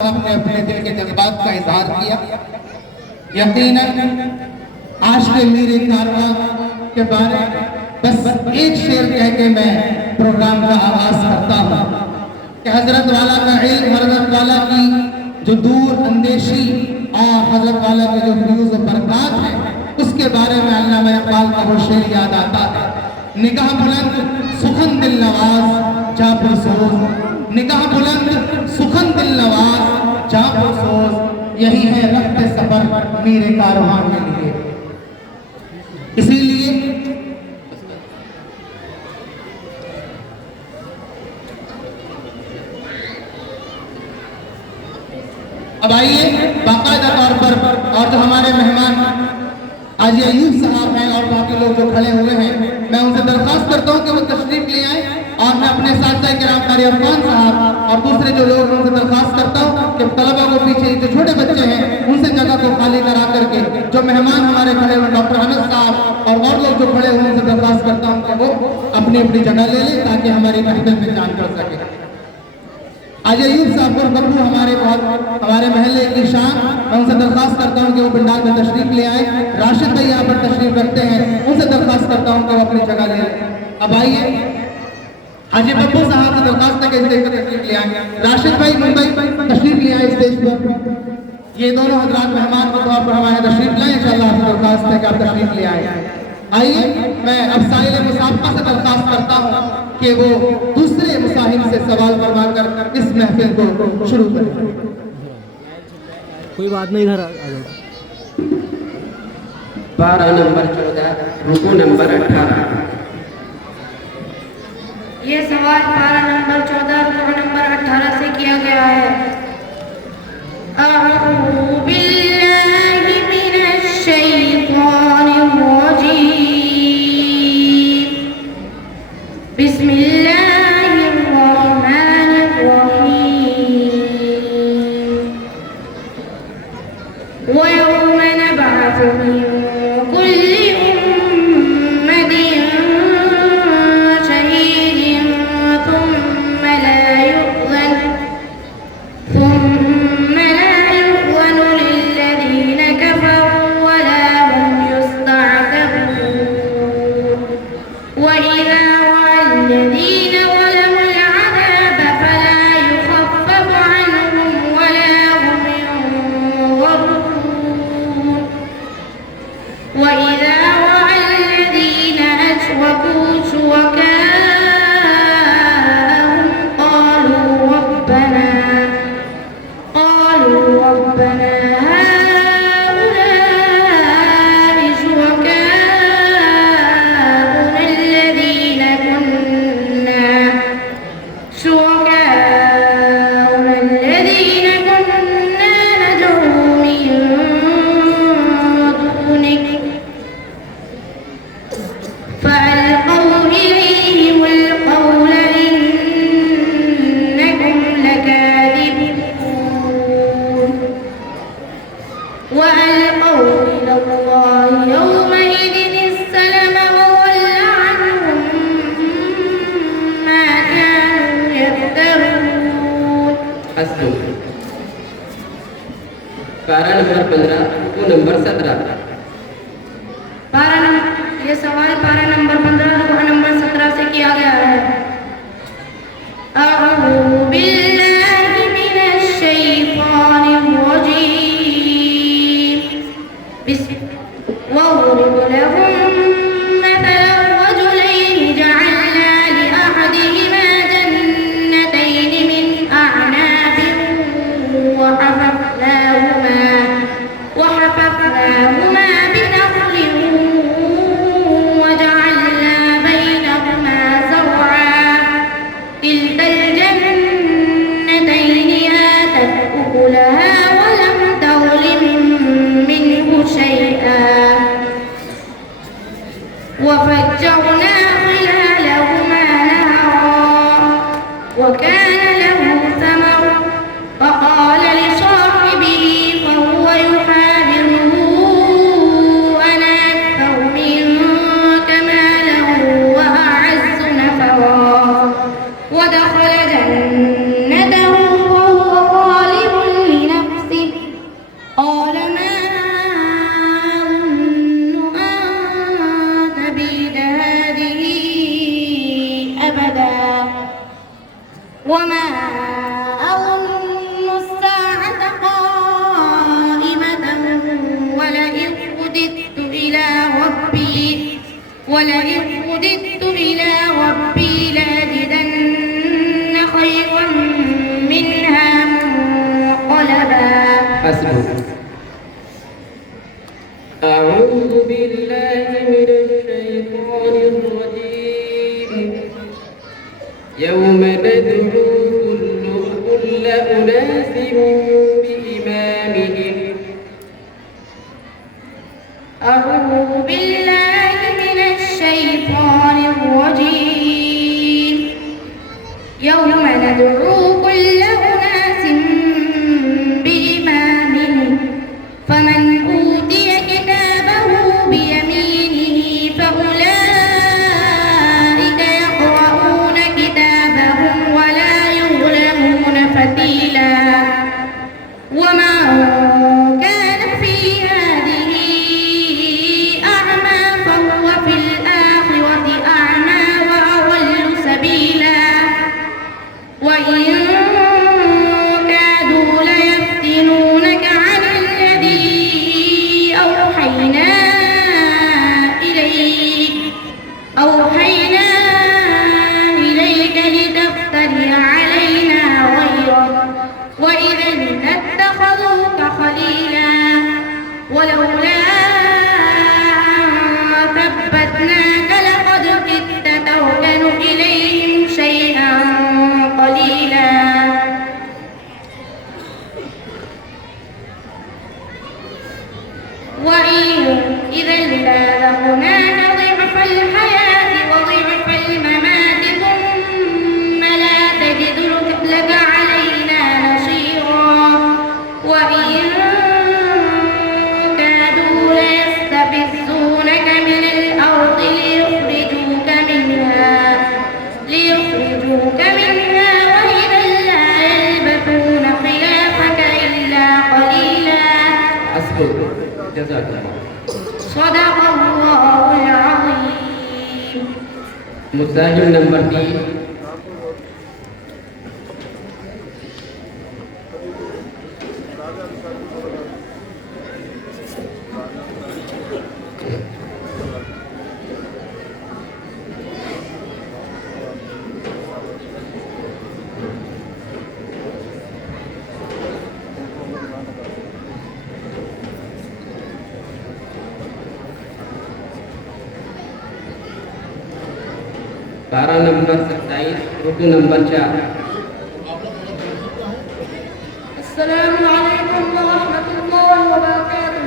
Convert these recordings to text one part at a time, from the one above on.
आपने अपने दिल के जज्बात का इजहार किया। यकीनन आज के मेरे कारवां के बारे में बस एक शेर कह के मैं प्रोग्राम का आगाज करता हूँ कि हजरत वाला का इल्म, हजरत वाला की जो दूर अंदेशी और हजरत वाला के जो फ्यूज और बरकत है, उसके बारे में अल्लामा इकबाल का वो शेर याद आता है। निगाह बुलंद सुखन दिल नवाज जा पुरसोज, निगाह बुलंद सुखन दिल नवाज जा पुरसोज, यही है रफ्ते सफर मेरे कारवां के लिए। इसीलिए अब आइए बाकायदा तौर पर, और जो हमारे मेहमान आज अयूब साहब हैं और बाकी लोग जो खड़े हुए हैं, मैं उनसे दरख्वास्त करता हूं कि वो तशरीफ ले आए। और मैं अपने साथी किराम कारी अफगान साहब और दूसरे जो लोग उनसे दरख्वास्त करता हूं कि तलबा को पीछे जो छोटे बच्चे हैं उनसे जगह को खाली करा करके जो मेहमान हमारे खड़े हुए डॉक्टर अनस साहब और लोग जो खड़े हुए उनसे दरख्वास्त करता हूँ कि वो अपनी अपनी जगह ले लें ताकि हमारी महफिल में जान कर सके। आज अयूब साहब को बब्बू हमारे महल्ले की शान, मैं उनसे दरख्वास्त करता हूँ कि वो पिंडाल में तशरीफ ले आए। राशिद भाई यहाँ पर तशरीफ रखते हैं, उनसे दरख्वास्त करता हूँ कि वो अपनी जगह ले लें। अब आइए हाजी बब्बू साहब से दरख्वास्त है कि स्टेज पर तशरीफ ले आए। राशिद भाई मुंबई तशरीफ ले आए स्टेज पर। ये दोनों हजरात मेहमान के तौर पर हमारे तशरीफ लाए। इंशाअल्लाह आपसे दरख्वास्त है कि आप तशरीफ ले आए। आइए मैं अब साहिल मुसाफा से दरख्वास्त करता हूँ कि वो दूसरे मुसाहिब से सवाल फरमाकर इस महफिल को शुरू करें। कोई बात नहीं, इधर आ जाओ। 12 नंबर 14 रुकू नंबर 18। ये सवाल 12 नंबर 14 रुकू नंबर 18 से किया गया है। अऊज़ु बिल्लाहि मिनश शैतानिर रजीम। बिस्मिल्लाहिर रहमानिर रहीम। व यौम नबअसु मिन कुल्ली उम्मतिन शहीदन थुम्मा ला युअ्ज़न लिल्लज़ीन कफ़रू वला हुम युस्तअतबून। वइज़ा रअى الذين ظلموا العذاب فلا يخفف عنهم ولا هم ينظرون. وإذا رأى الذين أشركوا شركاءهم قالوا ربنا هؤلاء شركاؤنا الذين كنا ندعو من دونك فألقوا إليهم القول إنكم لكاذبون. وألقوا إلى الله يومئذ السلم وضل عنهم ما كانوا يفترون. हस्बुक। 12 नंबर 15 रुकू नंबर 17। ये सवाल 12 नंबर 15 रुकू नंबर 17 से किया गया है। अऊज़ु बिल्लाहि मिनश शैतानिर रजीम। वضرب لهم مثلا رجلين جعلنا لأحدهما جنتين من أعناب وحففناهما بنخل وجعلنا بينهما زرعا حسبك. أعوذ بالله من الشيطان الرجيم. يوم ندعو كل أناس بإمامهم. أعوذ بالله من الشيطان الرجيم. يوم ندعو كل أناس بإمامهم فمن أوتي كتابه بيمينه فأولئك يقرؤون كتابهم ولا يظلمون فتيلا. وما كان في هذه أعمى فهو في الآخرة أعمى وأضل سبيلا. وإن كادوا ليفتنونك عن الذي أوحينا إليك لتفتري علينا غيره وإذا لاتخذوك خليلا. ولولا أن ثبتناك لقد كدت تركن إليهم شيئا قليلا. إذا لأذقناك ضعف الحياة وضعف الممات ثم لا تجد لك علينا نصيرا. وإن كادوا ليستفزونك من الأرض ليخرجوك منها وإذا لا يلبثون خلافك إلا قليلا. حسبك. جزاك الله. صدق الله العظيم. مساهم नंबर 3. पारा नंबर 27 रुकू नंबर 4. السلام عليكم ورحمة الله وبركاته.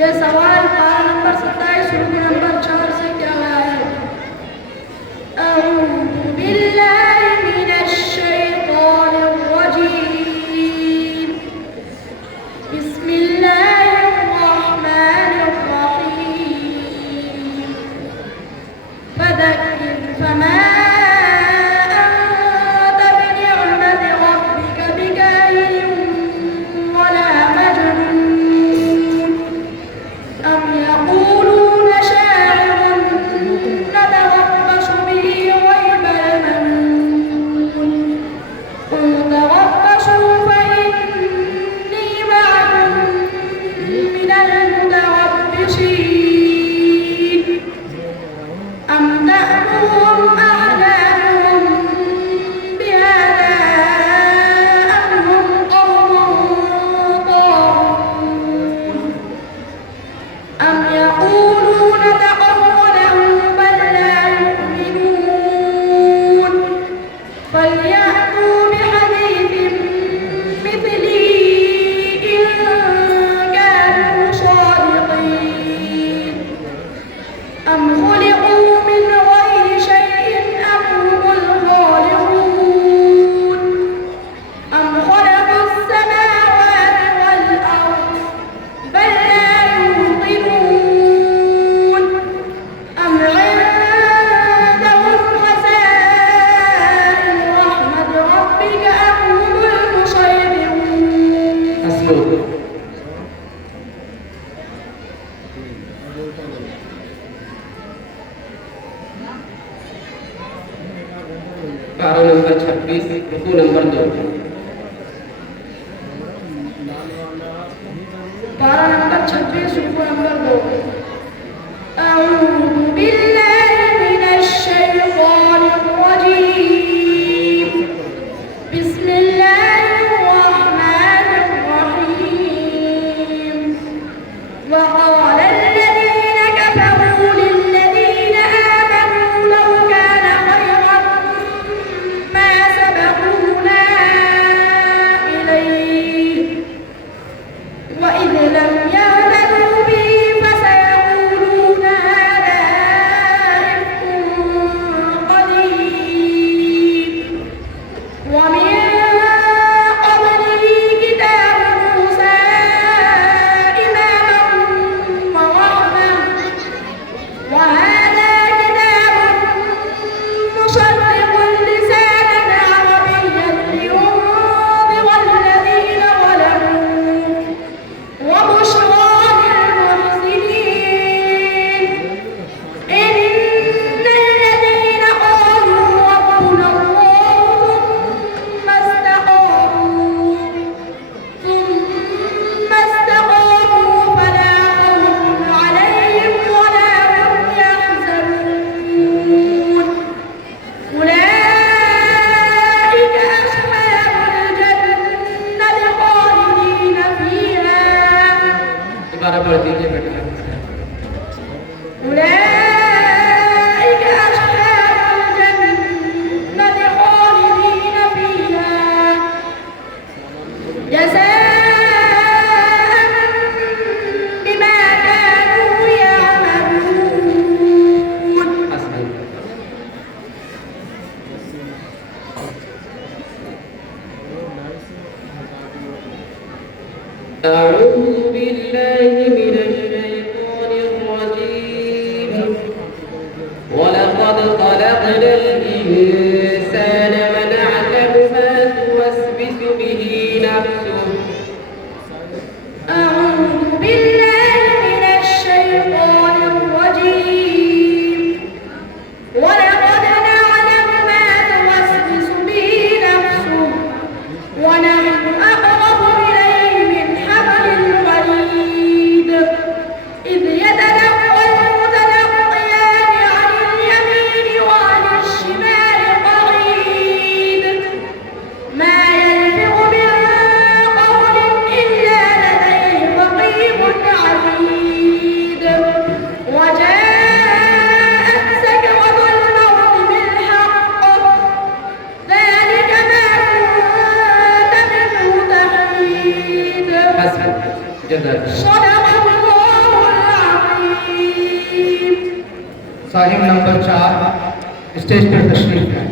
ये सवाल पारा नंबर 27 रुकू नंबर 4 से क्या है? أعوذ بالله من الشيطان الرجيم. بسم الله الرحمن الرحيم. فذكر فما أنت بنعمة ربك بكاهن ولا مجنون. أم يقولون شاعر نتربص به ريب المنون. قل تربصوا فإني معكم من المتربصين. أم تأمرهم أحلامهم بهذا أم هم قوم طاغون. أم يقولون تقوله بل لا يؤمنون. فليأتوا بحديث مثله إن كانوا صادقين. أم خلقوا من غير شيء أم هم الخالقون. أم خلقوا السماوات والأرض بل لا يوقنون. أم عندهم خزائن رحمة ربك أم هم المسيطرون. حسبك. पारा नंबर 26 रुकू नंबर 2. पारा नंबर 26 रुकू नंबर 2 أعوذ بالله من الشيطان الرجيم بسم الله الرحمن الرحيم وقال الذين كفروا للذين آمنوا لو كان خيرا ما سبقونا إليه وإذ لم يهتدوا به فسيقولون هذا إفك قديم ومن قبله كتاب موسى إماما ورحمة وهذا كتاب مصدق لسانا عربيا لينذر الذين ظلموا وبشرى للمحسنين إن الذين قالوا ربنا الله ثم استقاموا فلا خوف عليهم ولا هم يحزنون أولئك أصحاب الجنة خالدين فيها दोबारा पढ़ दीजिए बेटा أولئك أصحاب الجنة خالدين فيها جزاء بما كانوا يعملون حسن أعوذ بالله من الشيطان الرجيم ولقد خلقنا الإنسان ونعلم ما توسوس به نفسه أعوذ بالله من الشيطان الرجيم ولقد نعلم ما توسوس به نفسه ونحن أقرب إليه من حبل الوريد إذ يتلقى المتلقيان عن اليمين وعن الشمال قعيد ما يلفظ من قول إلا لديه رقيب عتيد وجاءت سكرة الموت بالحق ذلك ما كنت منه تحيد حسن جزاك صدق الله العظيم साहिब नंबर 4 स्टेज पर तशरीफ है।